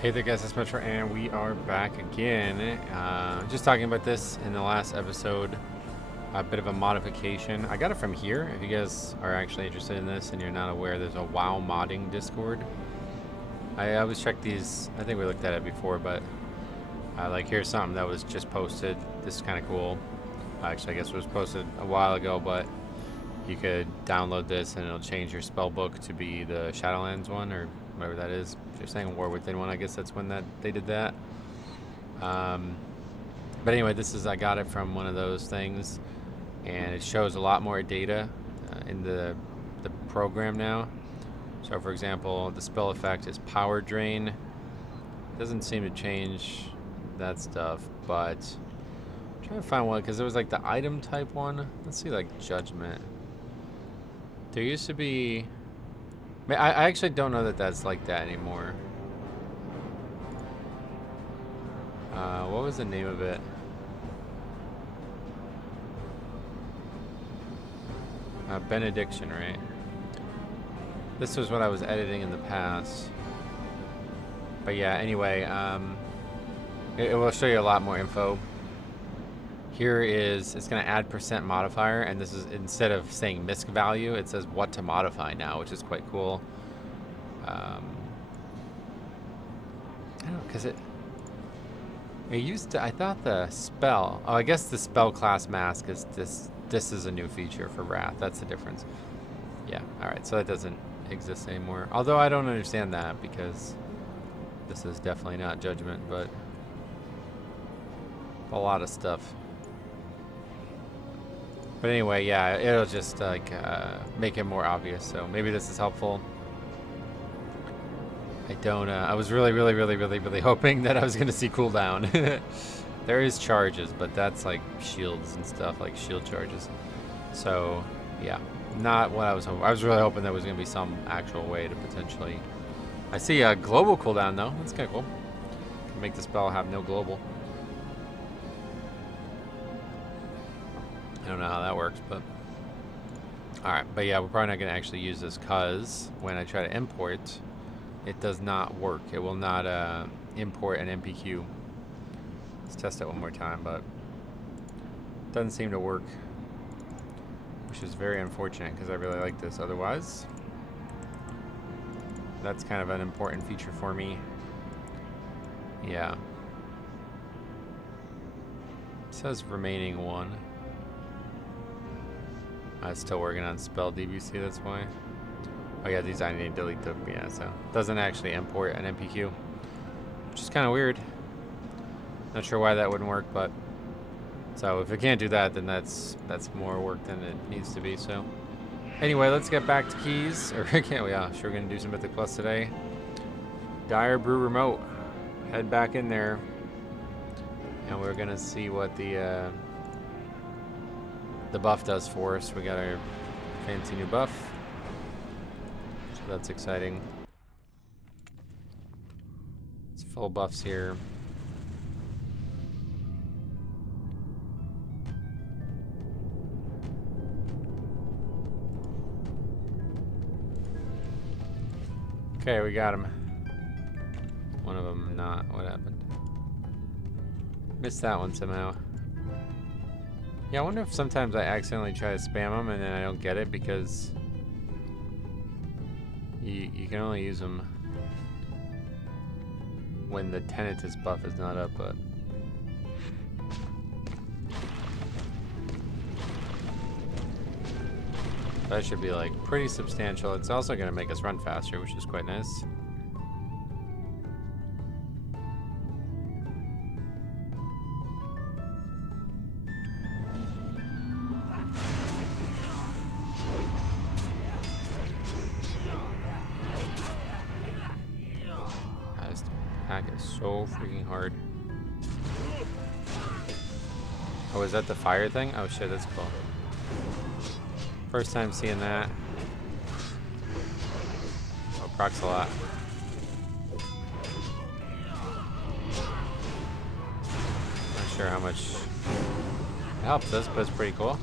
Hey there guys, it's Metro and we are back again. Just talking about this in the last episode, a bit of a modification. I got it from here. If you guys are actually interested in this and you're not aware, there's a WoW modding Discord. I always check these, I think we looked at it before, but like here's something that was just posted. This is kind of cool. Actually, I guess it was posted a while ago, but you could download this and it'll change your spell book to be the Shadowlands one or whatever that is. If you're saying War Within one, I guess that's when they did that. But anyway, I got it from one of those things, and it shows a lot more data in the program now. So for example, the spell effect is Power Drain. Doesn't seem to change that stuff, but I'm trying to find one because there was like the item type one. Let's see, like Judgment. There used to be... I actually don't know that that's like that anymore. What was the name of it? Benediction, right? This was what I was editing in the past. But yeah, anyway, it will show you a lot more info. Here is, it's going to add percent modifier, and this is, instead of saying misc value, it says what to modify now, which is quite cool. I don't know, because it used to, I thought the spell, I guess the spell class mask is this is a new feature for Wrath. That's the difference. Yeah, alright, so that doesn't exist anymore. Although I don't understand that, because this is definitely not Judgment, but a lot of stuff. But anyway, yeah, it'll just like make it more obvious. So maybe this is helpful. I don't. I was really hoping that I was gonna see cooldown. There is charges, but that's like shields and stuff, like shield charges. So yeah, not what I was hoping. I was really hoping there was gonna be some actual way to potentially. I see a global cooldown though. That's kind of cool. Can make the spell have no global. I don't know how that works, but alright. But yeah, we're probably not going to actually use this because when I try to import, it does not work. It will not import an MPQ. Let's test it one more time, but it doesn't seem to work, which is very unfortunate because I really like this otherwise. That's kind of an important feature for me. Yeah. It says remaining one. I'm still working on spell DBC, that's why. Oh yeah, these I need to delete them, yeah, so it doesn't actually import an MPQ, which is kind of weird. Not sure why that wouldn't work, but so if it can't do that, then that's more work than it needs to be. So anyway, let's get back to keys. Or can't we? Yeah, sure, we're gonna do some Mythic Plus today. Dire Brew Remote. Head back in there, and we're gonna see what the buff does for us. We got our fancy new buff, so that's exciting. It's full buffs here. Okay, we got him. One of them not. What happened? Missed that one somehow. Yeah, I wonder if sometimes I accidentally try to spam them and then I don't get it because you can only use them when the Tinnitus buff is not up, but that should be like pretty substantial. It's also going to make us run faster, which is quite nice. So freaking hard. Oh, is that the fire thing? Oh shit, that's cool. First time seeing that. Oh, procs a lot. Not sure how much it helps us, but it's pretty cool.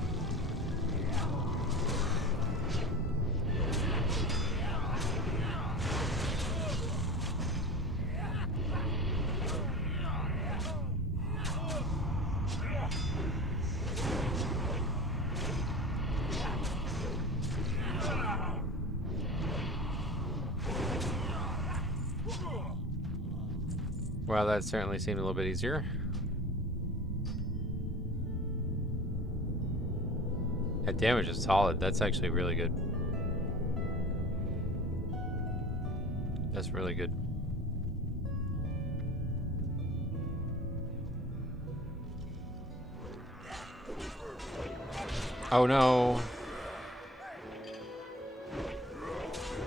Well, that certainly seemed a little bit easier. That damage is solid. That's actually really good. That's really good. Oh no!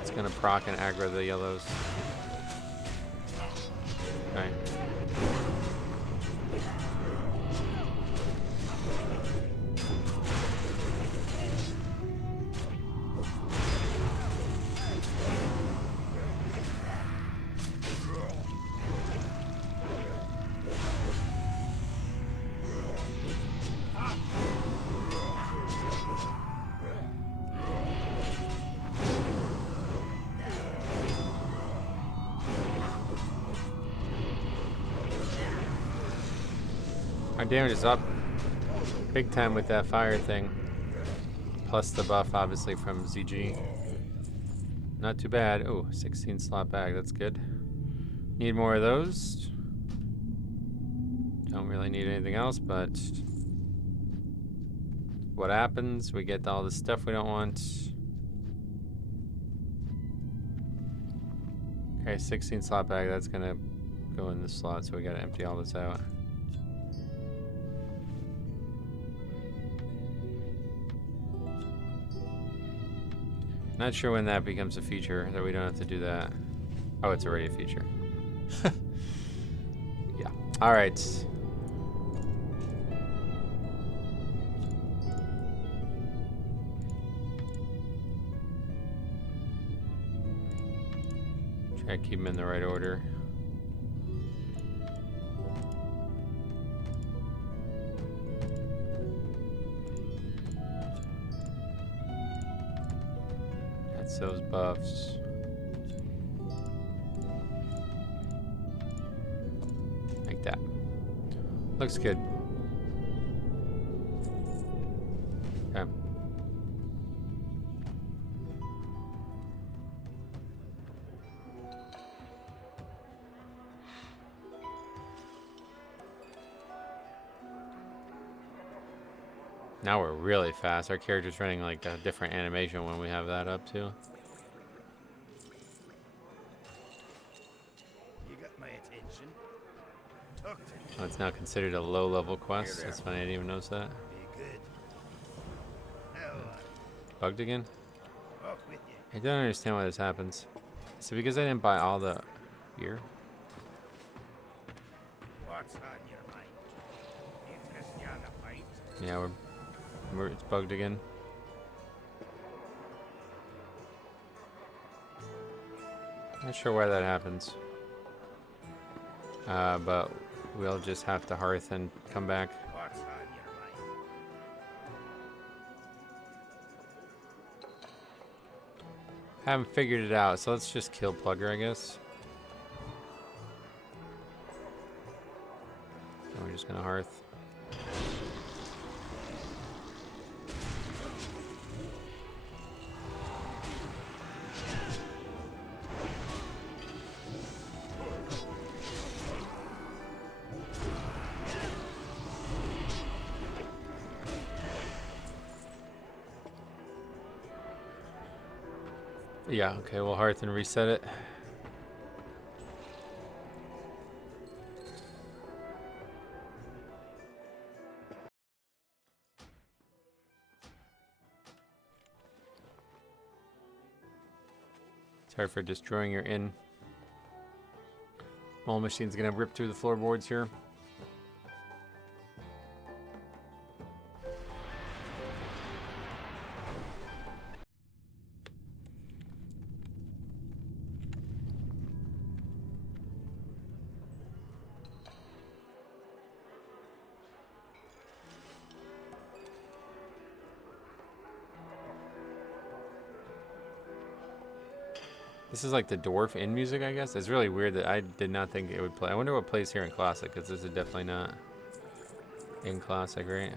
It's gonna proc and aggro the yellows. Okay. Our damage is up big time with that fire thing. Plus the buff, obviously, from ZG. Not too bad. Oh, 16 slot bag. That's good. Need more of those. Don't really need anything else, but what happens? We get all the stuff we don't want. Okay, 16 slot bag. That's gonna go in this slot, so we gotta empty all this out. Not sure when that becomes a feature, that we don't have to do that. Oh, it's already a feature. Yeah. All right. Try to keep them in the right order. That's those buffs. Like that. Looks good. Okay. Now we're really fast. Our character's running like a different animation when we have that up too. You got my attention. Talk to me. Oh, it's now considered a low-level quest. That's funny. I didn't even notice that. Be good. Now, Bugged again? off with you. I don't understand why this happens. Is it because I didn't buy all the gear? What's on your mind? Interest you on a fight? Yeah, it's bugged again. Not sure why that happens. But we'll just have to hearth and come back. What's on your mind? Haven't figured it out, so let's just kill Plugger, I guess. And we're just gonna hearth. Yeah, okay, we'll hearth and reset it. Sorry for destroying your inn. Mole machine's gonna rip through the floorboards here. This is like the dwarf inn music, I guess. It's really weird that I did not think it would play. I wonder what plays here in Classic, because this is definitely not in Classic, right?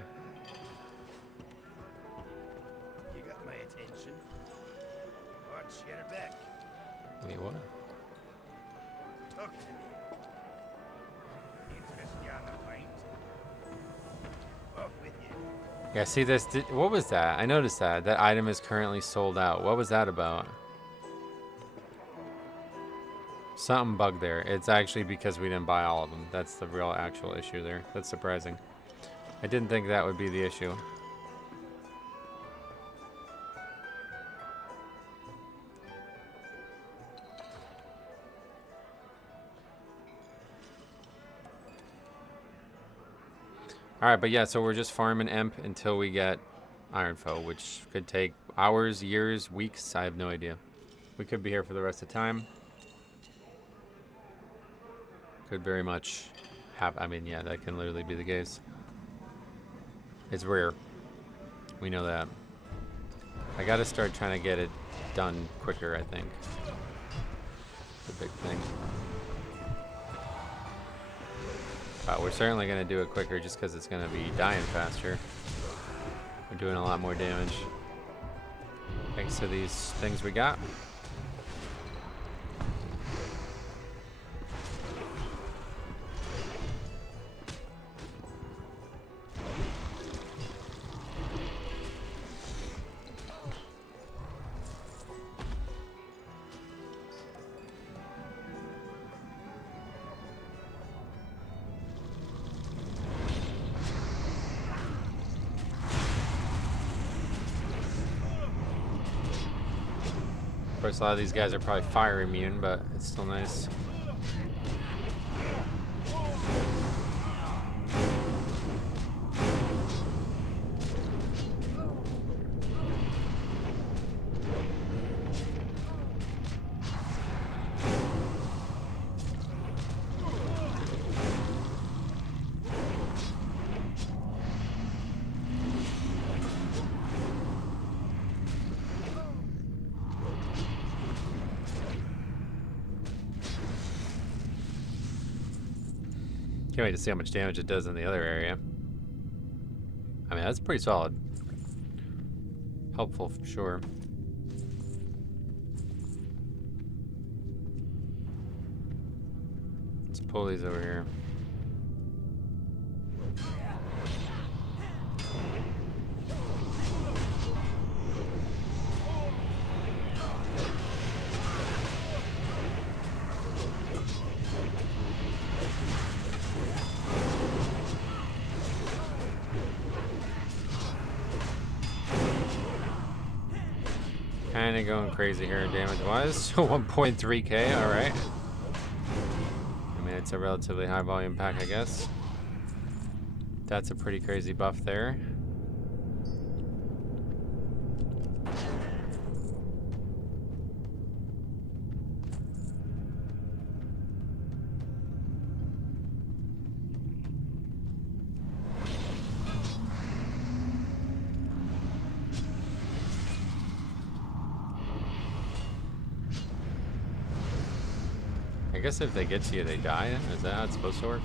You got my attention. Watch your back. Wait, what? Talk to me. with you. Yeah, see this. What was that? I noticed that. That item is currently sold out. What was that about? Something bugged there. It's actually because we didn't buy all of them. That's the real actual issue there. That's surprising. I didn't think that would be the issue. Alright, but yeah, so we're just farming Emp until we get Iron Foe, which could take hours, years, weeks. I have no idea. We could be here for the rest of the time. Could very much have, I mean, yeah, that can literally be the case. It's rare. We know that. I gotta start trying to get it done quicker, I think. The big thing. We're certainly gonna do it quicker just because it's gonna be dying faster. We're doing a lot more damage. Thanks to these things we got. Of course, a lot of these guys are probably fire immune, but it's still nice. Can't wait to see how much damage it does in the other area. I mean, that's pretty solid. Helpful for sure. Let's pull these over here. Kind of going crazy here damage-wise. 1.3k, all right. I mean, it's a relatively high volume pack, I guess. That's a pretty crazy buff there. I guess if they get to you, they die. Is that how it's supposed to work?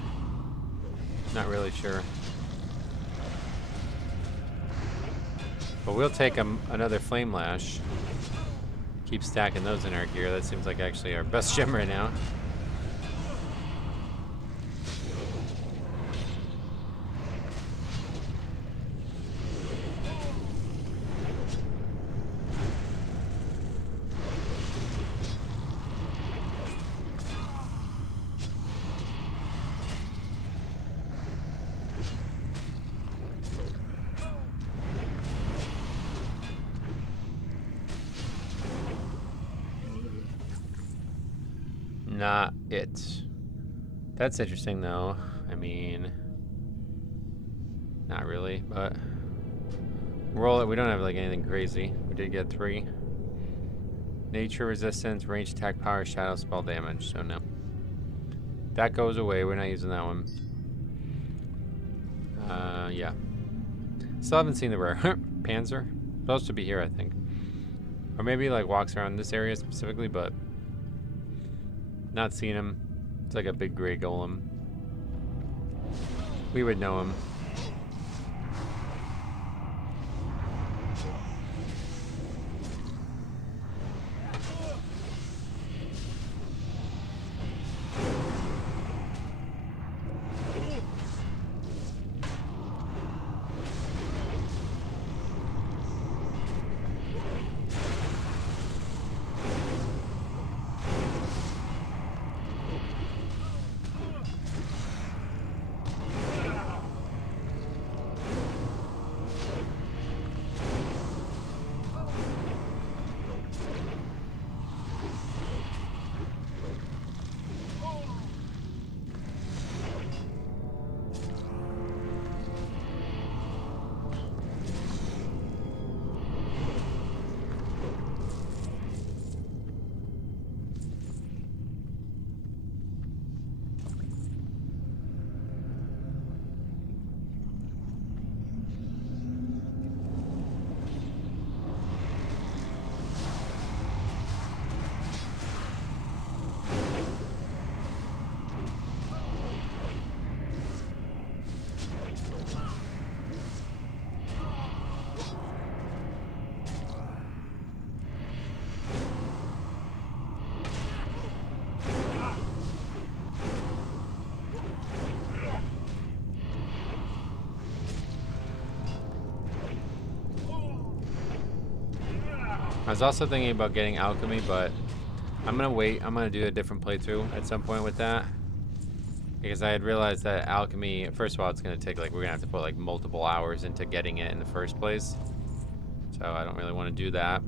Not really sure. But we'll take another Flame Lash. Keep stacking those in our gear. That seems like actually our best gem right now. Not it. That's interesting though. I mean, not really, but roll it. We don't have like anything crazy. We did get 3. Nature resistance, range attack, power, shadow, spell damage. So no. That goes away. We're not using that one. Yeah. Still haven't seen the rare. Panzer? Supposed to be here, I think. Or maybe like walks around this area specifically, but not seen him. It's like a big gray golem. We would know him. I was also thinking about getting alchemy, but I'm gonna wait. I'm gonna do a different playthrough at some point with that. Because I had realized that alchemy, first of all, it's gonna take like, we're gonna have to put like multiple hours into getting it in the first place. So I don't really want to do that.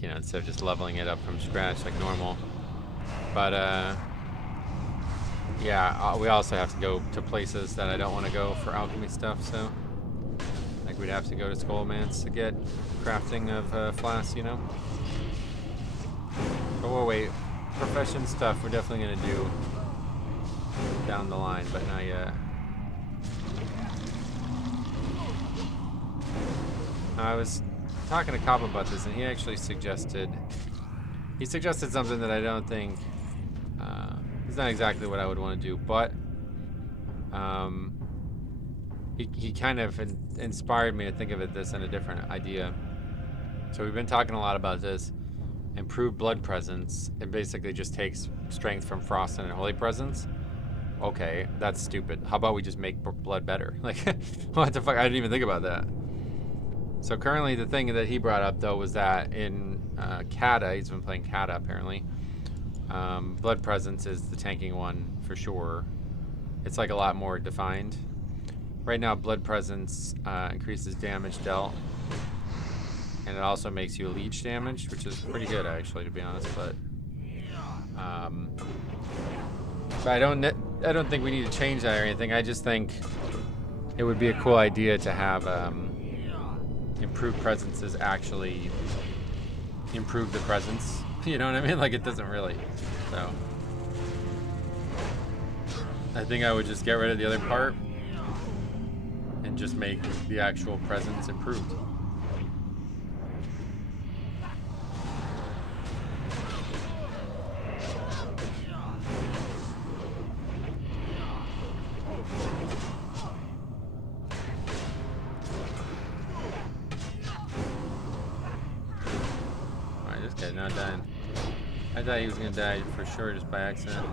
You know, instead of just leveling it up from scratch like normal. But yeah, we also have to go to places that I don't want to go for alchemy stuff, so like we'd have to go to Skullman's to get crafting of flasks, you know. But we'll wait. Profession stuff we're definitely gonna do down the line, but not yet. I was talking to Cop about this, and he actually suggested something that I don't think it's not exactly what I would want to do, but he kind of inspired me to think of this in a different idea. So we've been talking a lot about this. Improved blood presence. It basically just takes strength from Frost and Holy Presence. Okay, that's stupid. How about we just make blood better? Like, what the fuck? I didn't even think about that. So currently the thing that he brought up, though, was that in Kata, he's been playing Kata, apparently. Blood presence is the tanking one, for sure. It's, like, a lot more defined. Right now, blood presence increases damage dealt. And it also makes you leech damage, which is pretty good, actually, to be honest. But I don't think we need to change that or anything. I just think it would be a cool idea to have improved presences actually improve the presence. You know what I mean? Like, it doesn't really. So I think I would just get rid of the other part and just make the actual presence improved. Not dying. I thought he was gonna die for sure just by accident.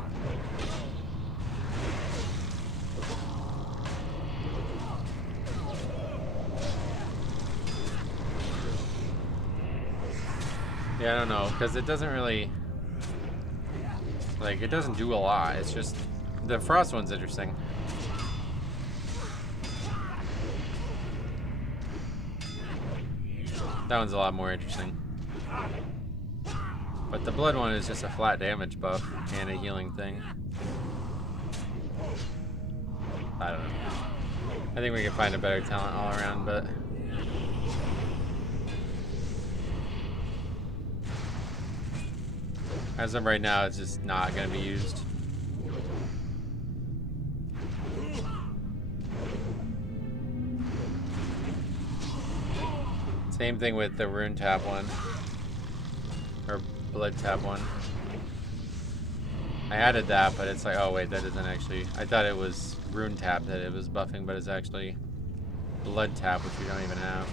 Yeah, I don't know, because it doesn't really, like, it doesn't do a lot. It's just, the Frost one's interesting. That one's a lot more interesting. But the blood one is just a flat damage buff and a healing thing. I don't know. I think we can find a better talent all around, but as of right now, it's just not going to be used. Same thing with the rune tab one. Or blood tab one. I added that, but it's like, oh wait, that isn't actually, I thought it was rune tab that it was buffing, but it's actually blood tab, which we don't even have.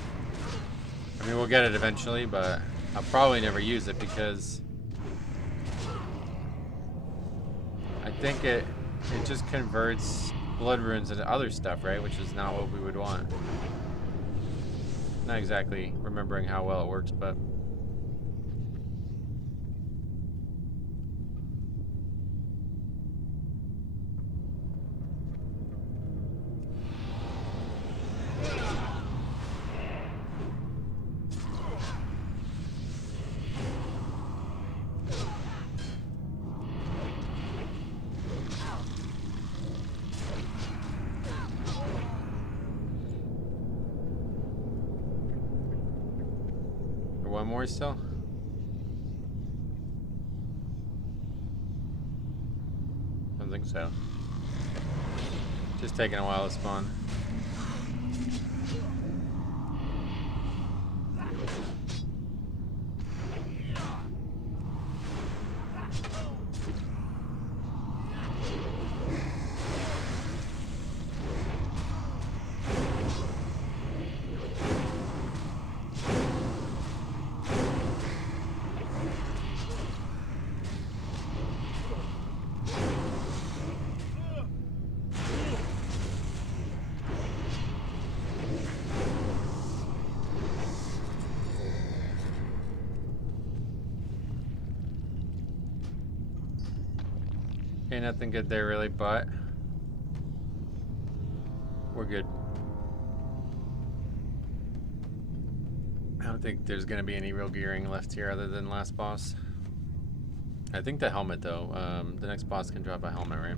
I mean, we'll get it eventually, but I'll probably never use it because I think it just converts blood runes into other stuff, right? Which is not what we would want. Not exactly remembering how well it works, but one more still? I don't think so. Just taking a while to spawn. Okay, nothing good there really, but we're good. I don't think there's gonna be any real gearing left here other than last boss. I think the helmet though. The next boss can drop a helmet, right?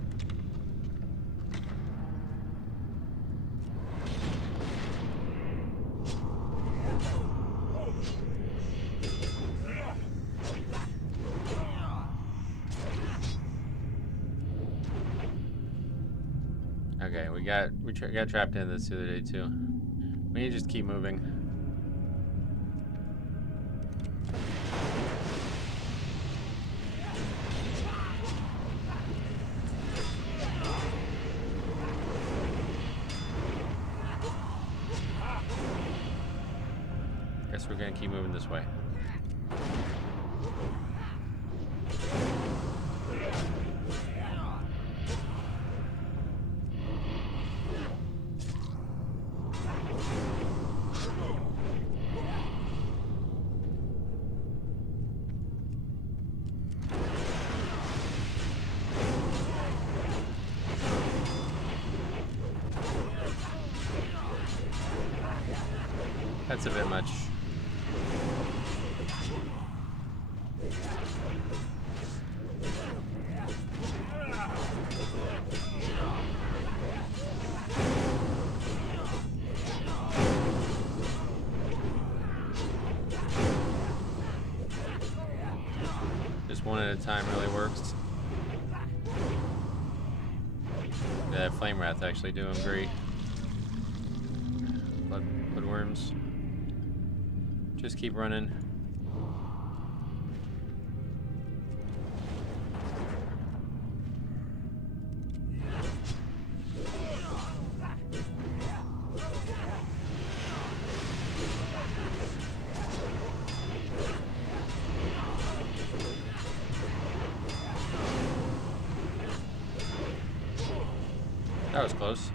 Okay, we got trapped in this the other day too. We need to just keep moving. Guess we're gonna keep moving this way. That's a bit much. Just one at a time really works. Yeah, that flame wrath actually doing great. Bloodworms. Just keep running. That was close.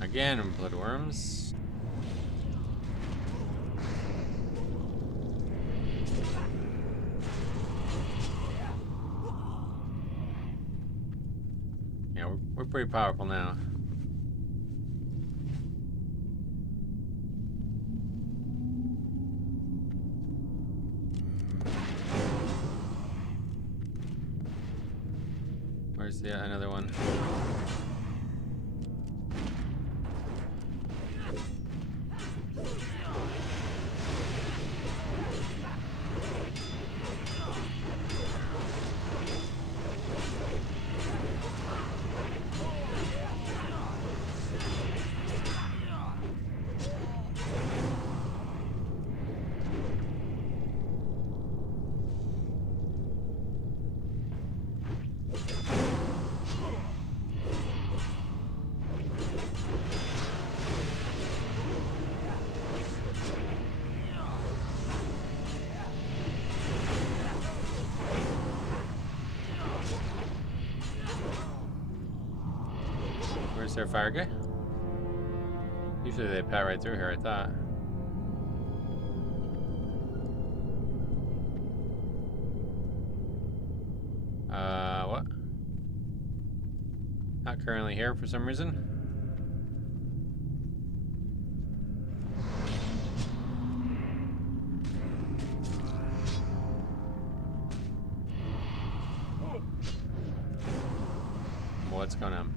Again, bloodworms. Yeah, we're pretty powerful now. Where's the another one? Where's their fire guy? Usually they pat right through here, I thought. What? Not currently here for some reason. What's going on?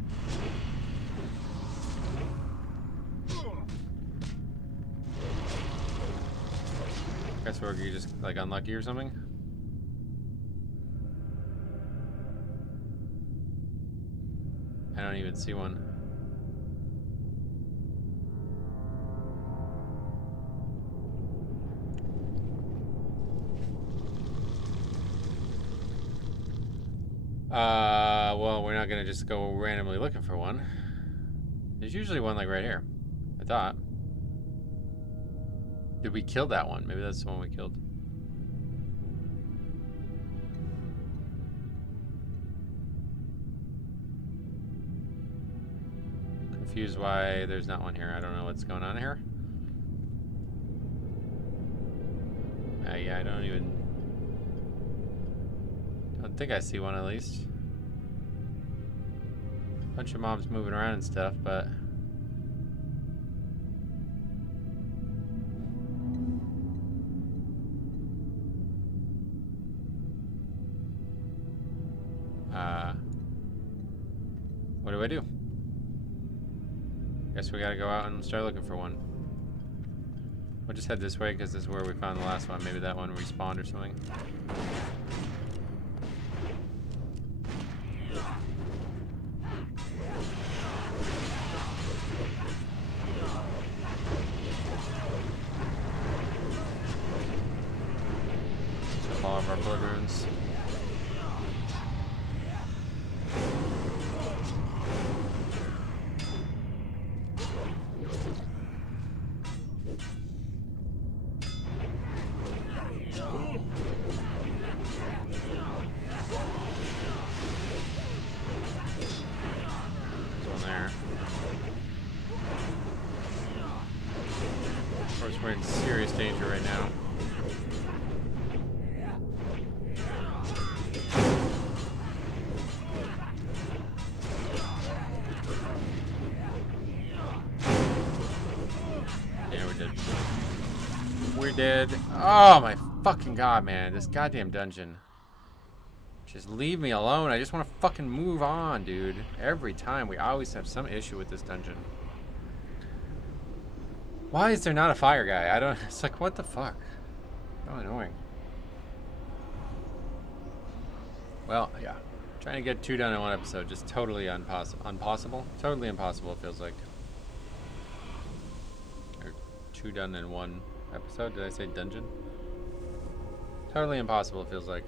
Guess we're just like unlucky or something. I don't even see one. Well, Well, we're not gonna just go randomly looking for one. There's usually one like right here. I thought. Did we kill that one? Maybe that's the one we killed. Confused why there's not one here. I don't know what's going on here. Yeah, I don't think I see one at least. Bunch of mobs moving around and stuff, but what do I do? Guess we gotta go out and start looking for one. We'll just head this way because this is where we found the last one. Maybe that one respawned or something. So all of our blood runes. Of course, we're in serious danger right now. Yeah, we're dead. We're dead. Oh my fucking god, man. This goddamn dungeon. Just leave me alone. I just want to fucking move on, dude. Every time we always have some issue with this dungeon. Why is there not a fire guy? I don't... It's like, what the fuck? So annoying. Well, yeah. Trying to get 2 done in one episode. Just totally impossible. Totally impossible, it feels like. Or 2 done in one episode. Did I say dungeon? Totally impossible, it feels like.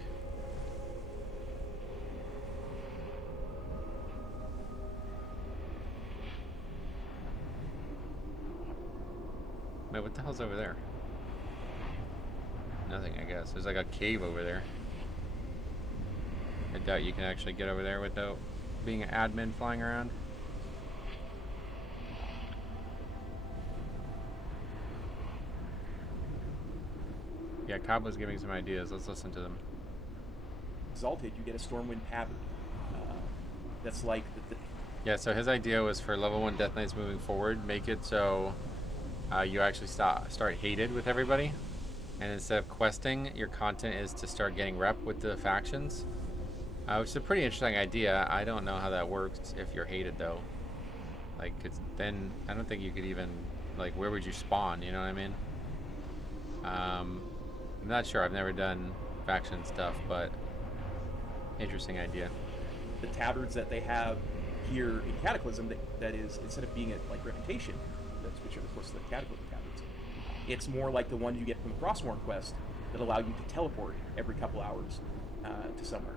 Wait, what the hell's over there? Nothing, I guess. There's like a cave over there. I doubt you can actually get over there without being an admin flying around. Yeah, Cobb was giving some ideas. Let's listen to them. Exalted, you get a Stormwind Tabard. That's like Yeah, so his idea was for level 1 Death Knights moving forward, make it so you actually start hated with everybody. And instead of questing, your content is to start getting rep with the factions. Which is a pretty interesting idea. I don't know how that works if you're hated, though. Like, then I don't think you could even, like, where would you spawn, you know what I mean? I'm not sure. I've never done faction stuff, but interesting idea. the tabards that they have here in Cataclysm, that is, instead of being like reputation, that's which are of course the Cataclysm tabards, it's more like the one you get from the Frostmourne quest that allow you to teleport every couple hours to somewhere.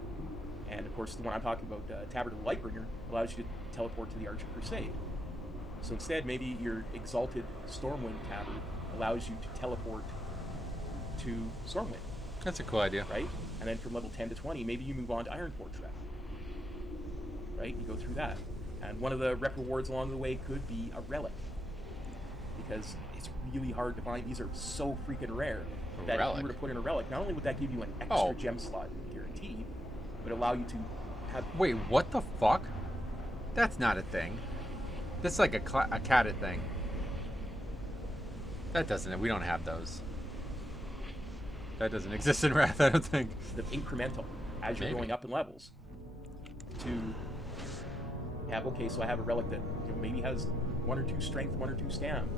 And of course the one I'm talking about, Tabard of the Lightbringer, allows you to teleport to the Arch of Crusade. So instead, maybe your Exalted Stormwind Tabard allows you to teleport to Stormwind. That's a cool idea. Right? And then from level 10 to 20, maybe you move on to Ironforge Rep. Right? You go through that. And one of the rep rewards along the way could be a relic. Because it's really hard to find. These are so freaking rare that if you were to put in a relic, not only would that give you an extra gem slot guaranteed, but allow you to have... Wait, what the fuck? That's not a thing. That's like a catted thing. That doesn't... We don't have those. That doesn't exist in Wrath, I don't think. The incremental, as you're going up in levels, to have, okay, so I have a relic that maybe has 1 or 2 strength, 1 or 2 stam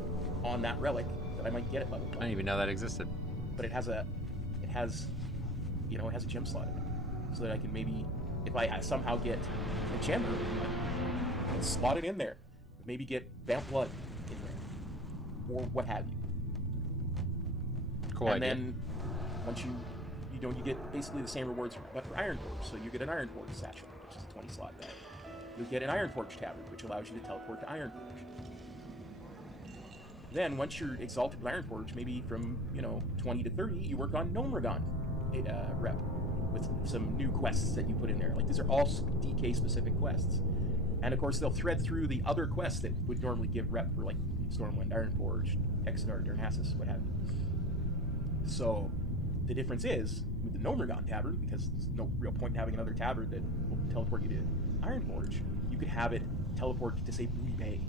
on that relic that I might get at level 1. I didn't even know that existed. But it has a gem slot in it. So that I can maybe, if I somehow get a gem, I can slot it in there. Maybe get Vamp Blood in there. Or what have you. Cool idea. And then once you get basically the same rewards but for Iron Forge. So you get an Iron Forge satchel, which is a 20 slot bag. you'll get an Ironforge Tavern, which allows you to teleport to Ironforge. Then, once you're exalted with Ironforge, maybe from, 20 to 30, you work on Gnomeregan rep with some new quests that you put in there. Like, these are all DK-specific quests. And, of course, they'll thread through the other quests that would normally give rep for, like, Stormwind, Ironforge, Exodar, Darnassus, what have you. So, the difference is, with the Gnomeregan Tavern, because there's no real point in having another tavern that will teleport you to Ironforge, you could have it teleport to, say, Blue Bay.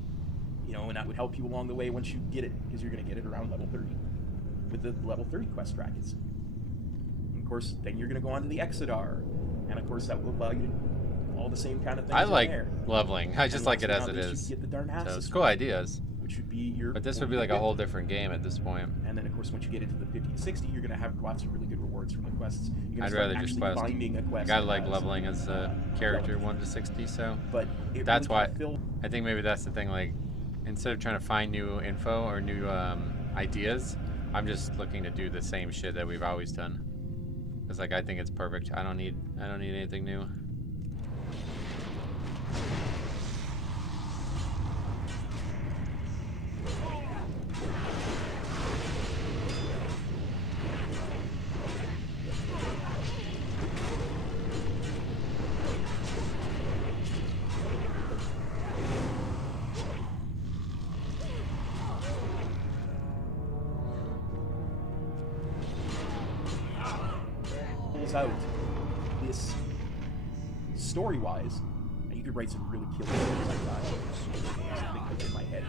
And that would help you along the way once you get it, because you're going to get it around level 30 with the level 30 quest brackets. And of course, then you're going to go on to the Exodar, and of course that will allow you to all the same kind of things. I like there. leveling. I just like it as it is. You get the Darnassus, So it's cool ideas. which would be your. But this would be like a whole different game at this point. And then of course, once you get into the 50 to 60, you're going to have lots of really good rewards from the quests. I'd rather just quest. Finding a quest. I like leveling as a character 1 to 60, so. But that's why. I think maybe that's the thing. Like, instead of trying to find new info or new ideas, I'm just looking to do the same shit that we've always done. Cause like I think it's perfect. I don't need anything new. Out this story-wise, and you could write some really killer stories like that. Something in my head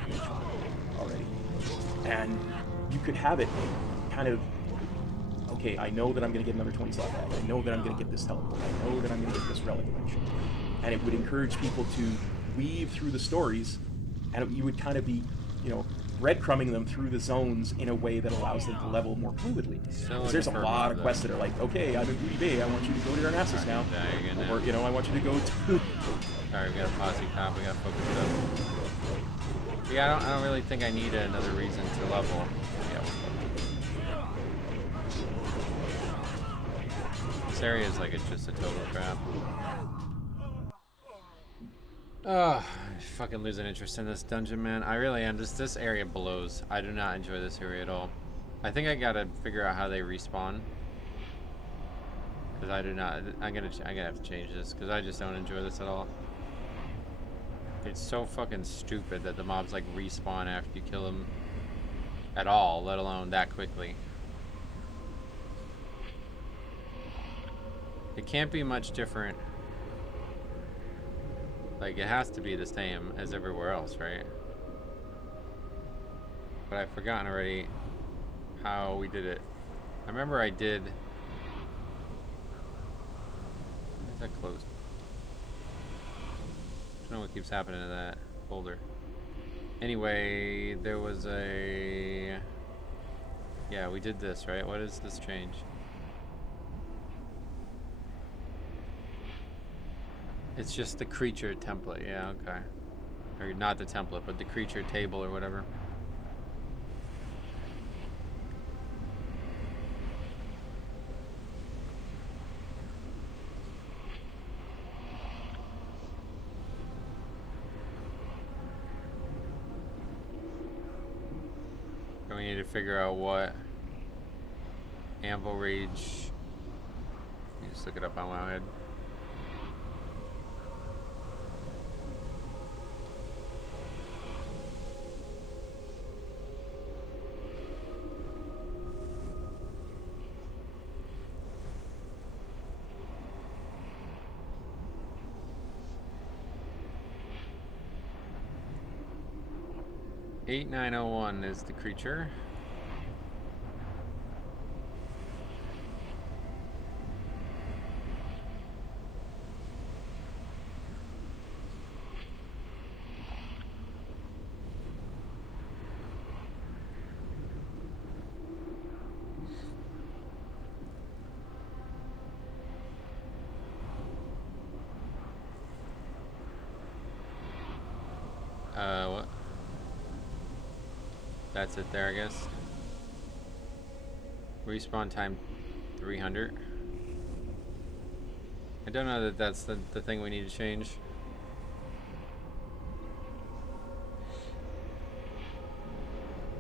already, and you could have it kind of. Okay, I know that I'm going to get another 20 slot bag. I know that I'm going to get this teleport. I know that I'm going to get this relic dimension, and it would encourage people to weave through the stories, and you would kind of be, breadcrumbing them through the zones in a way that allows them to level more fluidly. Because there's a lot of quests that are like, okay, I'm in Booty Bay, I want you to go to Darnassus now. Or, I want you to go to... Sorry, we got a posse cop, we got focused up. Yeah, I don't really think I need another reason to level. Yeah. This area is like it's just a total trap. Oh, I'm fucking losing interest in this dungeon, man. I really am. This area blows. I do not enjoy this area at all. I think I gotta figure out how they respawn. Cause I do not. I'm gonna have to change this because I just don't enjoy this at all. It's so fucking stupid that the mobs like respawn after you kill them at all, let alone that quickly. It can't be much different. Like, it has to be the same as everywhere else, right? But I've forgotten already how we did it. I remember I did... Is that closed? I don't know what keeps happening to that folder. Anyway, there was a... Yeah, we did this, right? What is this change? It's just the creature template, yeah, okay. Or not the template, but the creature table or whatever. And we need to figure out what Anvil Rage. Let me just look it up on my head. $8901 is the creature. What? That's it there, I guess. Respawn time 300. I don't know that that's the thing we need to change.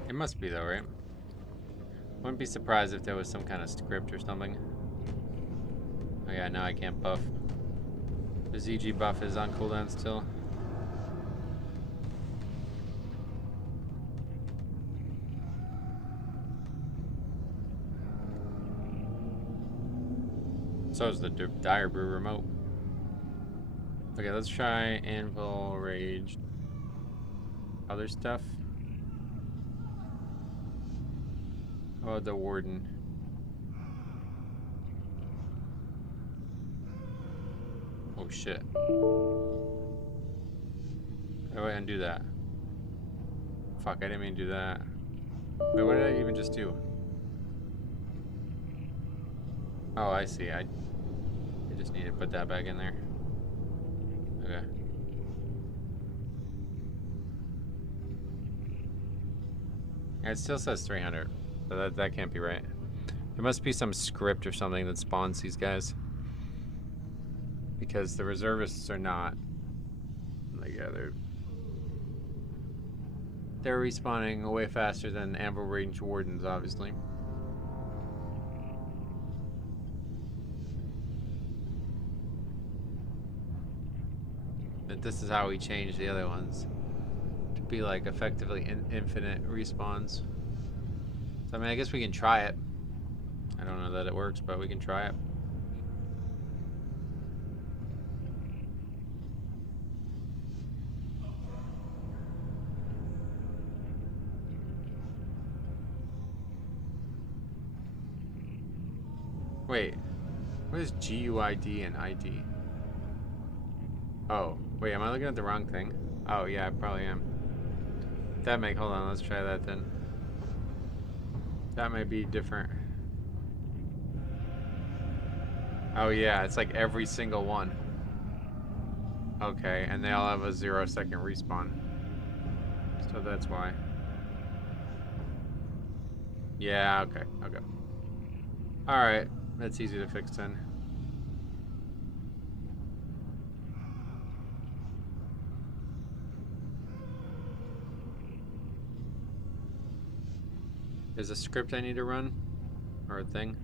It must be though, right? Wouldn't be surprised if there was some kind of script or something. Oh yeah, now I can't buff. The ZG buff is on cooldown still. So is the Dire Brew remote. Okay, let's try Anvil, Rage, other stuff. How about the Warden? Oh shit. How do I undo that? Fuck, I didn't mean to do that. Wait, what did I even just do? Oh, I see. I just need to put that back in there. Okay. Yeah, it still says 300. So that can't be right. There must be some script or something that spawns these guys. Because the reservists are not. Like, yeah, they're respawning way faster than Anvil Range Wardens, obviously. But this is how we change the other ones. To be like effectively infinite respawns. So I mean, I guess we can try it. I don't know that it works, but we can try it. Wait, what is GUID and ID? Oh, wait, am I looking at the wrong thing? Oh, yeah, I probably am. Hold on, let's try that then. That may be different. Oh yeah, it's like every single one. Okay, and they all have a 0-second respawn. So that's why. Yeah, okay. Alright, that's easy to fix then. There's a script I need to run? Or a thing?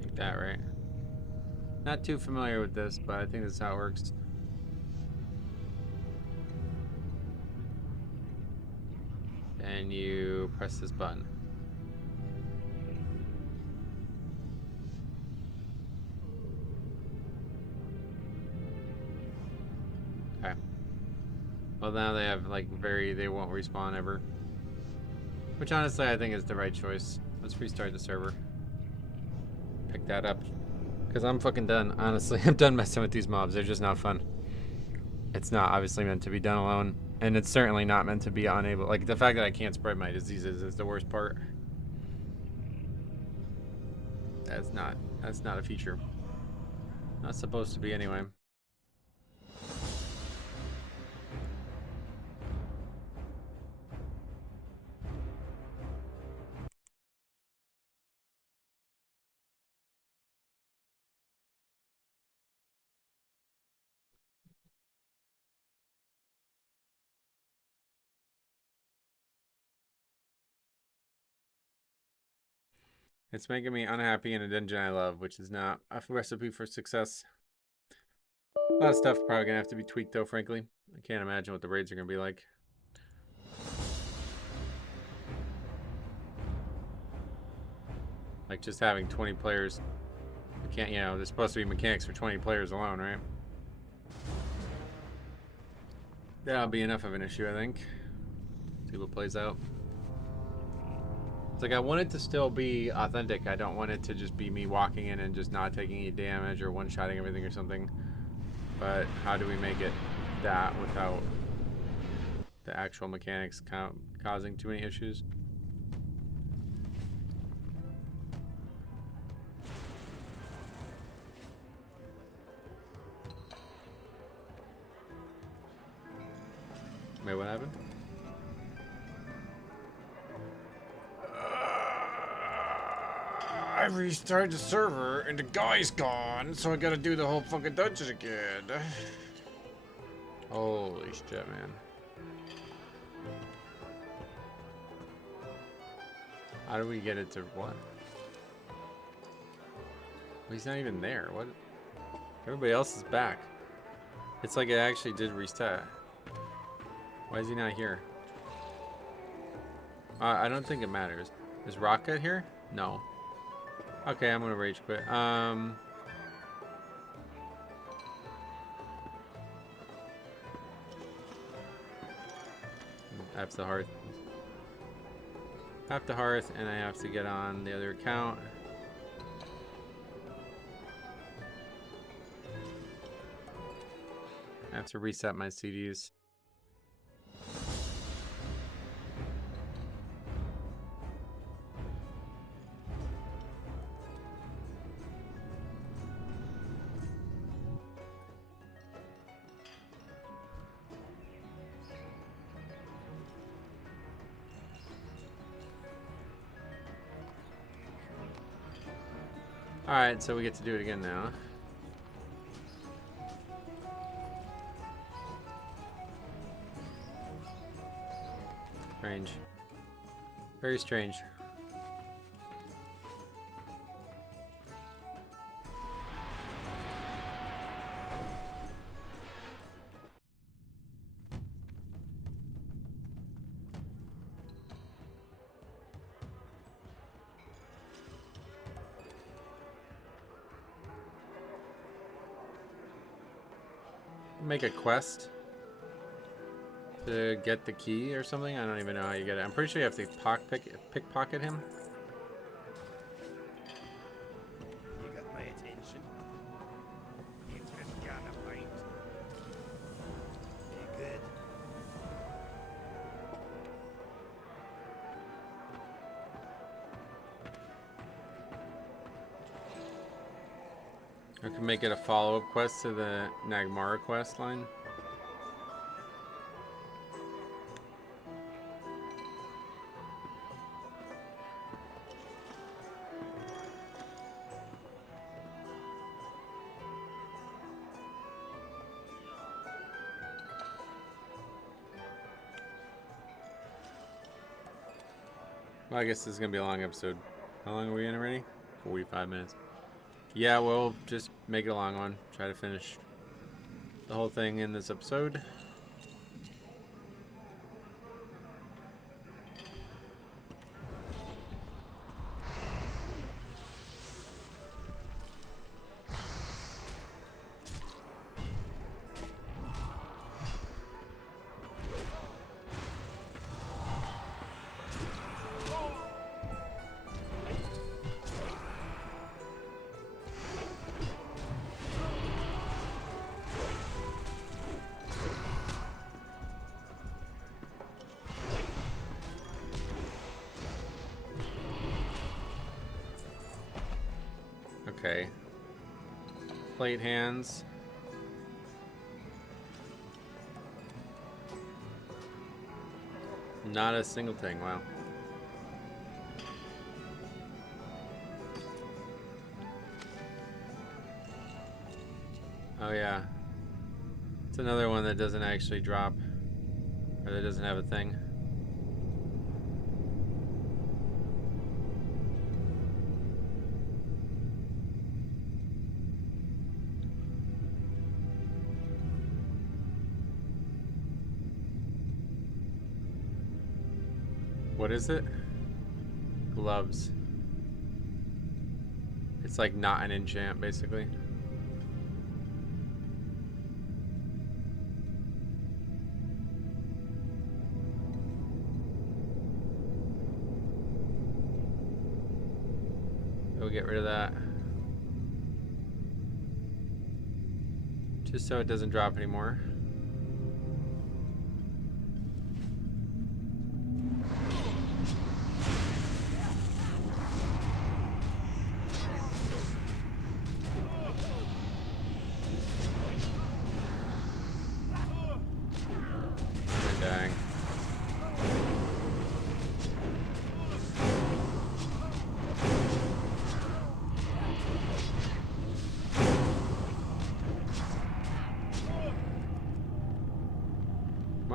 Like that, right? Not too familiar with this, but I think that's how it works. And you press this button. Okay. Well, now they have like they won't respawn ever. Which honestly I think is the right choice. Let's restart the server. Pick that up. Because I'm fucking done, honestly. I'm done messing with these mobs. They're just not fun. It's not obviously meant to be done alone. And it's certainly not meant to be unable. Like, the fact that I can't spread my diseases is the worst part. That's not a feature. Not supposed to be anyway. It's making me unhappy in a dungeon I love, which is not a recipe for success. A lot of stuff probably gonna have to be tweaked though, frankly. I can't imagine what the raids are gonna be like. Like just having 20 players. There's supposed to be mechanics for 20 players alone, right? That'll be enough of an issue, I think. See what plays out. It's like I want it to still be authentic. I don't want it to just be me walking in and just not taking any damage or one-shotting everything or something. But how do we make it that without the actual mechanics causing too many issues? Wait, what happened? I restarted the server and the guy's gone, so I gotta do the whole fucking dungeon again. Holy shit, man. How do we get it to what? He's not even there. What? Everybody else is back. It's like it actually did reset. Why is he not here? I don't think it matters. Is Rocket here? No. Okay, I'm gonna rage quit. That's the hearth. Have the hearth, and I have to get on the other account. I have to reset my CDs. Alright, so we get to do it again now. Strange. Very strange. Make a quest to get the key or something. I don't even know how you get it. I'm pretty sure you have to pickpocket him. You got my attention. It's just gonna fight. You good? I can make it a follow-up quest to the Nagmara quest line. Well, I guess this is gonna be a long episode. How long are we in already? 45 minutes. Yeah, we'll just make it a long one. Try to finish the whole thing in this episode. Okay. Plate hands. Not a single thing, wow. Oh yeah. It's another one that doesn't actually drop. Or that doesn't have a thing. What is it? Gloves. It's like not an enchant, basically. We'll get rid of that. Just so it doesn't drop anymore. Dang.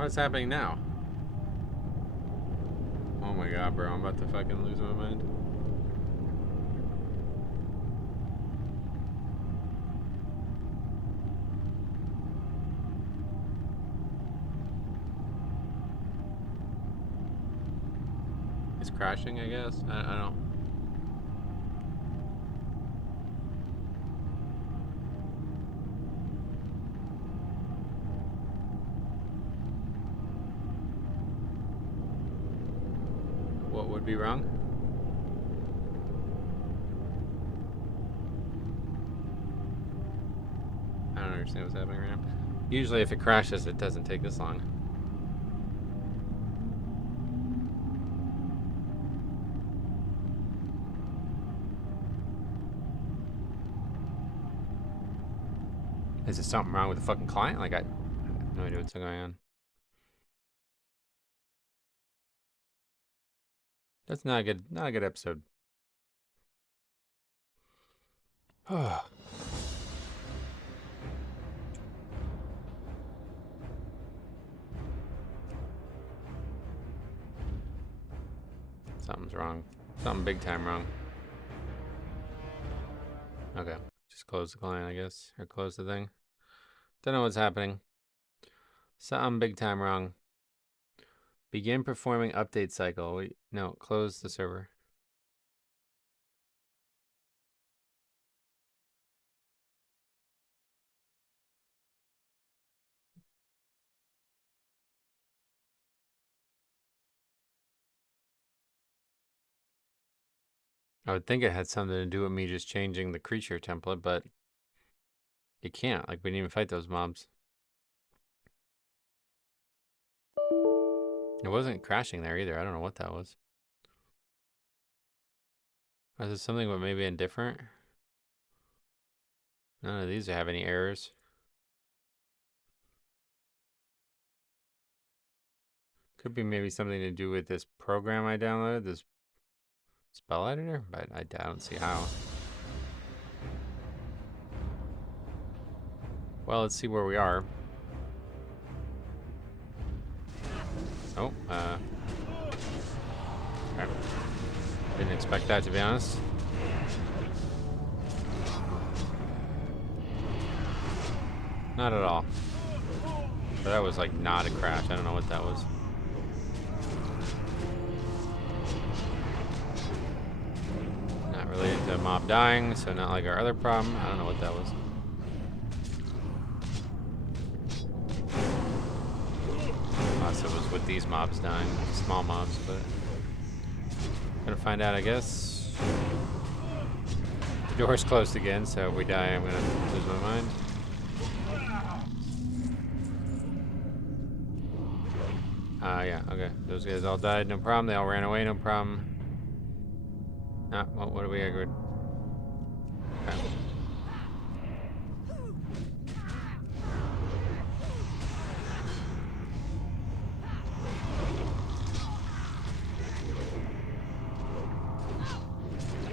What's happening now? Oh my god, bro. I'm about to fucking lose my mind. It's crashing, I guess. I don't. What would be wrong? I don't understand what's happening right now. Usually if it crashes, it doesn't take this long. Is there something wrong with the fucking client? Like, I have no idea what's going on. That's not a good episode. Something's wrong. Something big time wrong. Okay. Just close the client, I guess. Or close the thing. Don't know what's happening. Something big time wrong. Begin performing update cycle. Wait, no, close the server. I would think it had something to do with me just changing the creature template, but you can't. Like, we didn't even fight those mobs. It wasn't crashing there either. I don't know what that was. Was it something but maybe indifferent? None of these have any errors. Could be maybe something to do with this program I downloaded, this spell editor, but I don't see how. Well, let's see where we are. Oh, okay. Didn't expect that, to be honest. Not at all. But that was like not a crash. I don't know what that was. Not related to a mob dying, so not like our other problem. I don't know what that was. Unless it was with these mobs dying, small mobs, but gonna find out, I guess. The door's closed again, so if we die, I'm gonna lose my mind. Yeah, okay. Those guys all died, no problem. They all ran away, no problem. Ah, well, what do we agreed? Okay.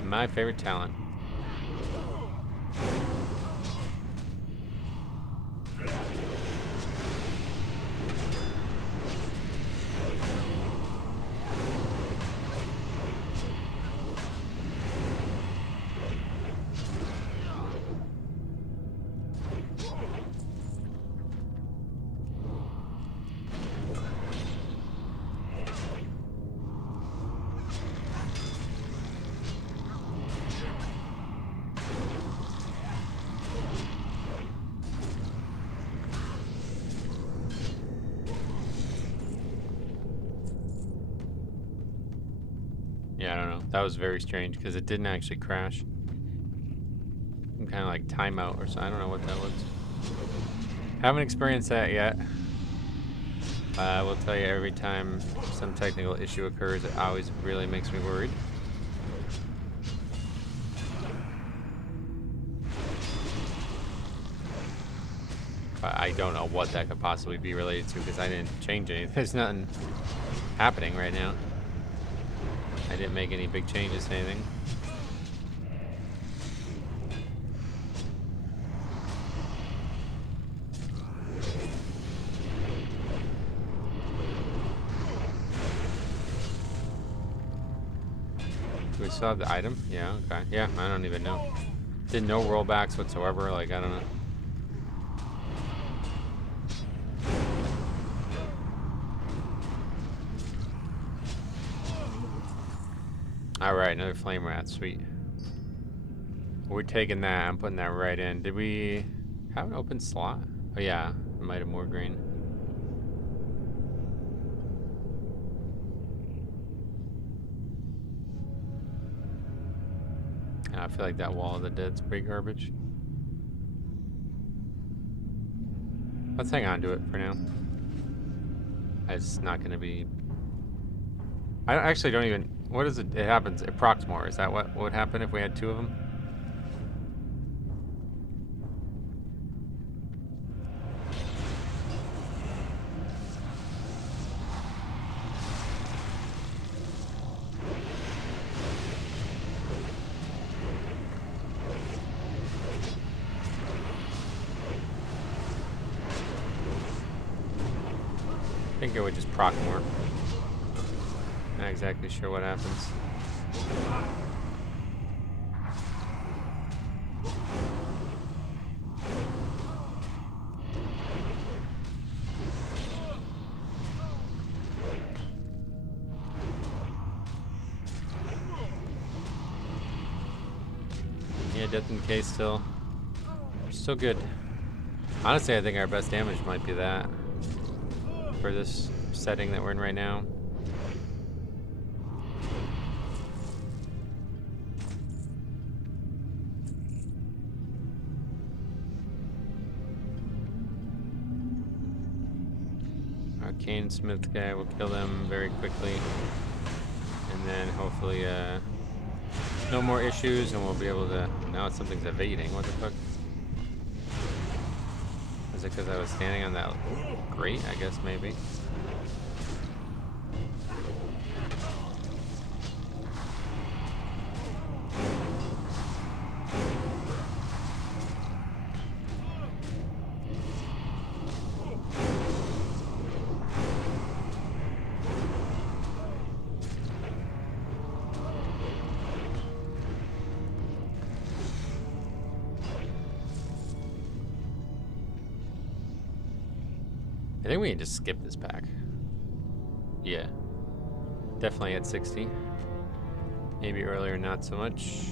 My favorite talent. Yeah, I don't know. That was very strange because it didn't actually crash. Some kind of like timeout or something. I don't know what that was. Haven't experienced that yet. I will tell you, every time some technical issue occurs, it always really makes me worried. But I don't know what that could possibly be related to because I didn't change anything. There's nothing happening right now. I didn't make any big changes to anything. Do we still have the item? Yeah, okay. Yeah, I don't even know. Did no rollbacks whatsoever, like, I don't know. Alright, another flame rat, sweet. We're taking that, I'm putting that right in. Did we have an open slot? Oh yeah, we might have more green. I feel like that wall of the dead's pretty garbage. Let's hang on to it for now. It's not gonna be... I actually don't even... What is it? It happens, it procs more. Is that what would happen if we had two of them? I think it would just proc more. Not exactly sure what happens. Yeah, death in the case still. Still good. Honestly, I think our best damage might be that. For this setting that we're in right now. Arcane Smith guy will kill them very quickly. And then hopefully no more issues and we'll be able to... Now something's evading. What the fuck? Is it because I was standing on that grate? I guess maybe. I think we can just skip this pack. Yeah. Definitely at 60. Maybe earlier, not so much.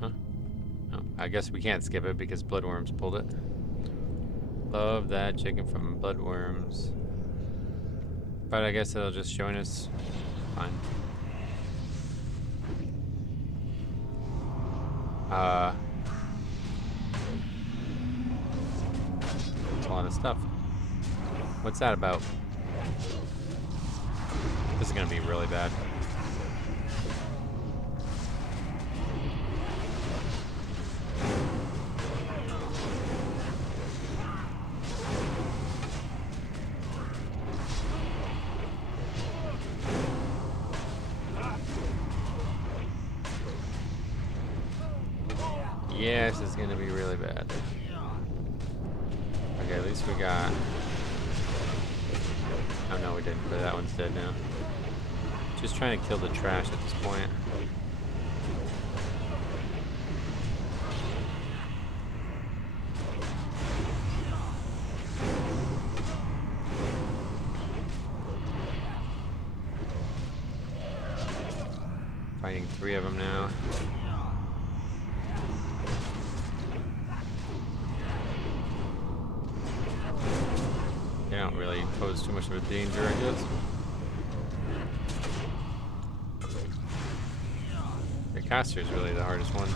Huh? Oh, I guess we can't skip it because Bloodworms pulled it. Love that chicken from Bloodworms. But I guess it'll just join us. Fine. A lot of stuff. What's that about? This is gonna be really bad. Yeah, this is gonna be really bad. Okay, at least we got... Oh no, we didn't, but that one's dead now. Just trying to kill the trash at this point. Fighting 3 of them now. They don't really pose too much of a danger, I guess. The caster is really the hardest one.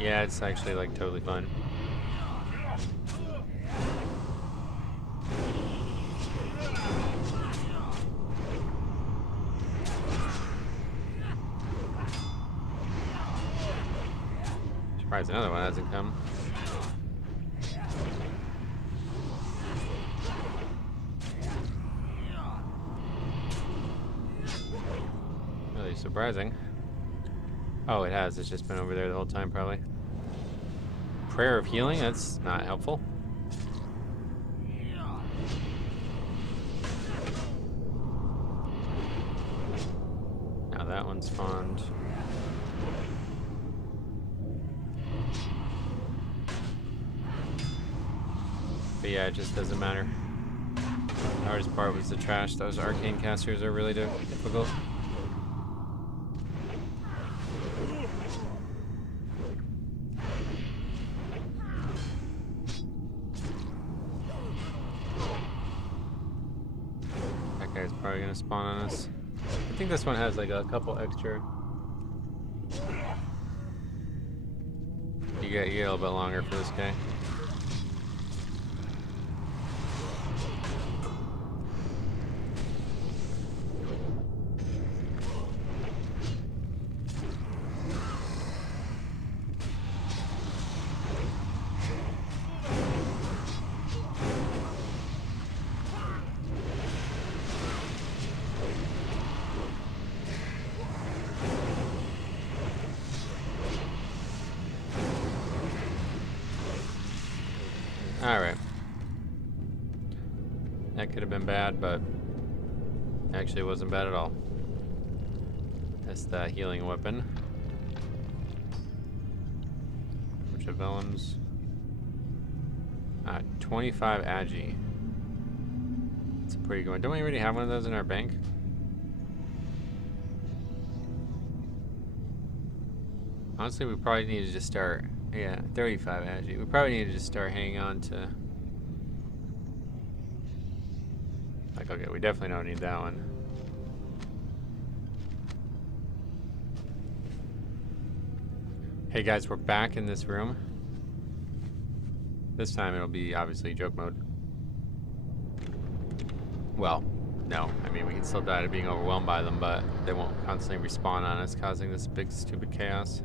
Yeah, it's actually like totally fun. Surprised another one hasn't come. Really surprising. Oh, it has. It's just been over there the whole time, probably. Prayer of healing? That's not helpful. Now that one spawned. But yeah, it just doesn't matter. The hardest part was the trash. Those arcane casters are really difficult. That guy's probably gonna spawn on us. I think this one has like a couple extra. You get a little bit longer for this guy. Alright. That could have been bad, but actually it wasn't bad at all. That's the healing weapon. Bunch of villains. 25 agi. That's a pretty good one. Don't we already have one of those in our bank? Honestly, we probably need to just start. Yeah, 35 agi. We probably need to just start hanging on to. Like, okay, we definitely don't need that one. Hey guys, we're back in this room. This time it'll be obviously joke mode. Well, no. I mean, we can still die to being overwhelmed by them, but they won't constantly respawn on us, causing this big stupid chaos.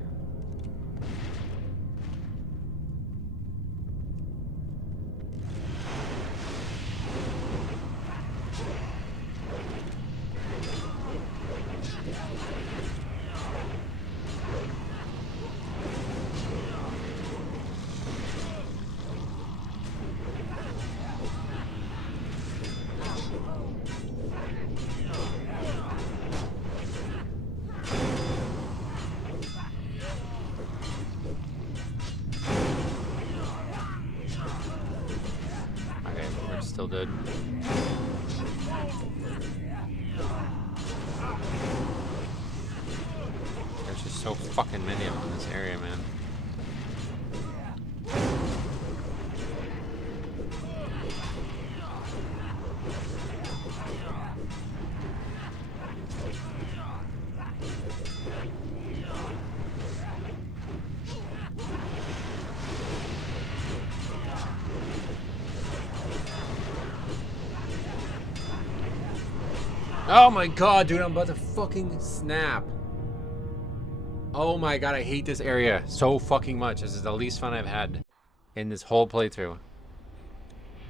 Still dead. There's just so fucking many of them in this area, man. Oh my god, dude, I'm about to fucking snap. Oh my god, I hate this area so fucking much. This is the least fun I've had in this whole playthrough.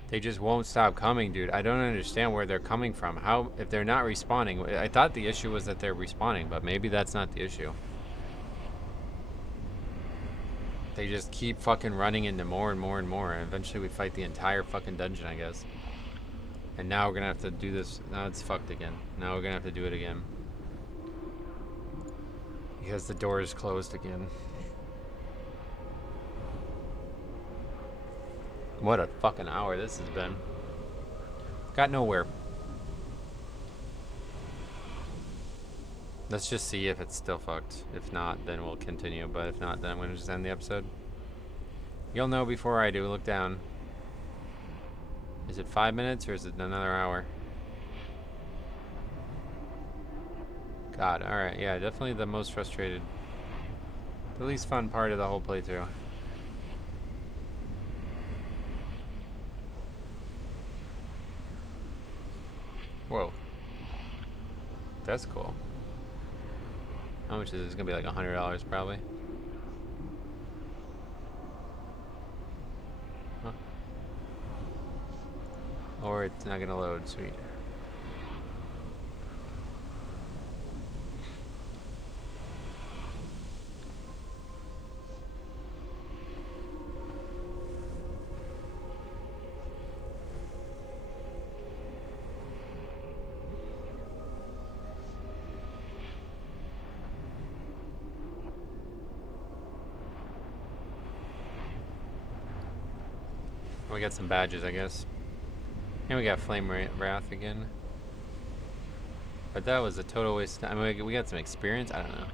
They just won't stop coming, dude. I don't understand where they're coming from. How, if they're not respawning? I thought the issue was that they're respawning, but maybe that's not the issue. They just keep fucking running into more and more and more, and eventually we fight the entire fucking dungeon, I guess. And now we're gonna have to do this. Now it's fucked again. Now we're gonna have to do it again. Because the door is closed again. What a fucking hour this has been. Got nowhere. Let's just see if it's still fucked. If not, then we'll continue. But if not, then I'm gonna just end the episode. You'll know before I do. Look down. Is it 5 minutes or is it another hour? God, alright, yeah, definitely the most frustrated. The least fun part of the whole playthrough. Whoa. That's cool. How much is it? It's gonna be like $100 probably. Or it's not gonna load. Sweet. We got some badges, I guess. And we got Flame Wrath again. But that was a total waste of time. I mean, we got some experience. I don't know.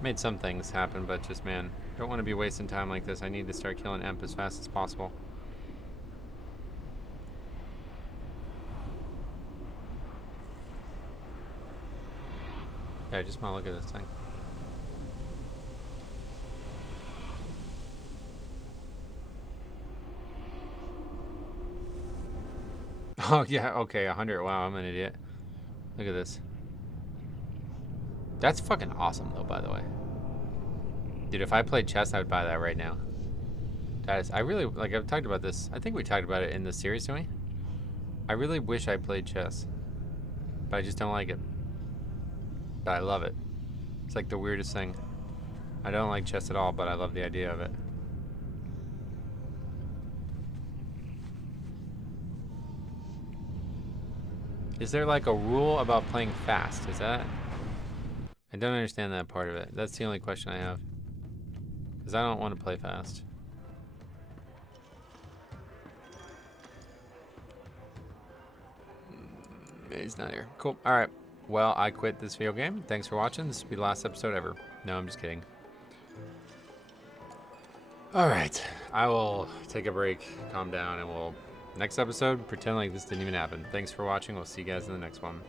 Made some things happen, but just, man, don't want to be wasting time like this. I need to start killing Emp as fast as possible. Yeah, I just want to look at this thing. Oh, yeah, okay, 100. Wow, I'm an idiot. Look at this. That's fucking awesome, though, by the way. Dude, if I played chess, I would buy that right now. That is, I really, like, I've talked about this. I think we talked about it in the series, didn't we? I really wish I played chess. But I just don't like it. But I love it. It's like the weirdest thing. I don't like chess at all, but I love the idea of it. Is there like a rule about playing fast? Is that? I don't understand that part of it. That's the only question I have. Because I don't want to play fast. He's not here. Cool. Alright. Well, I quit this video game. Thanks for watching. This will be the last episode ever. No, I'm just kidding. Alright. I will take a break, calm down, and we'll... Next episode, pretend like this didn't even happen. Thanks for watching. We'll see you guys in the next one.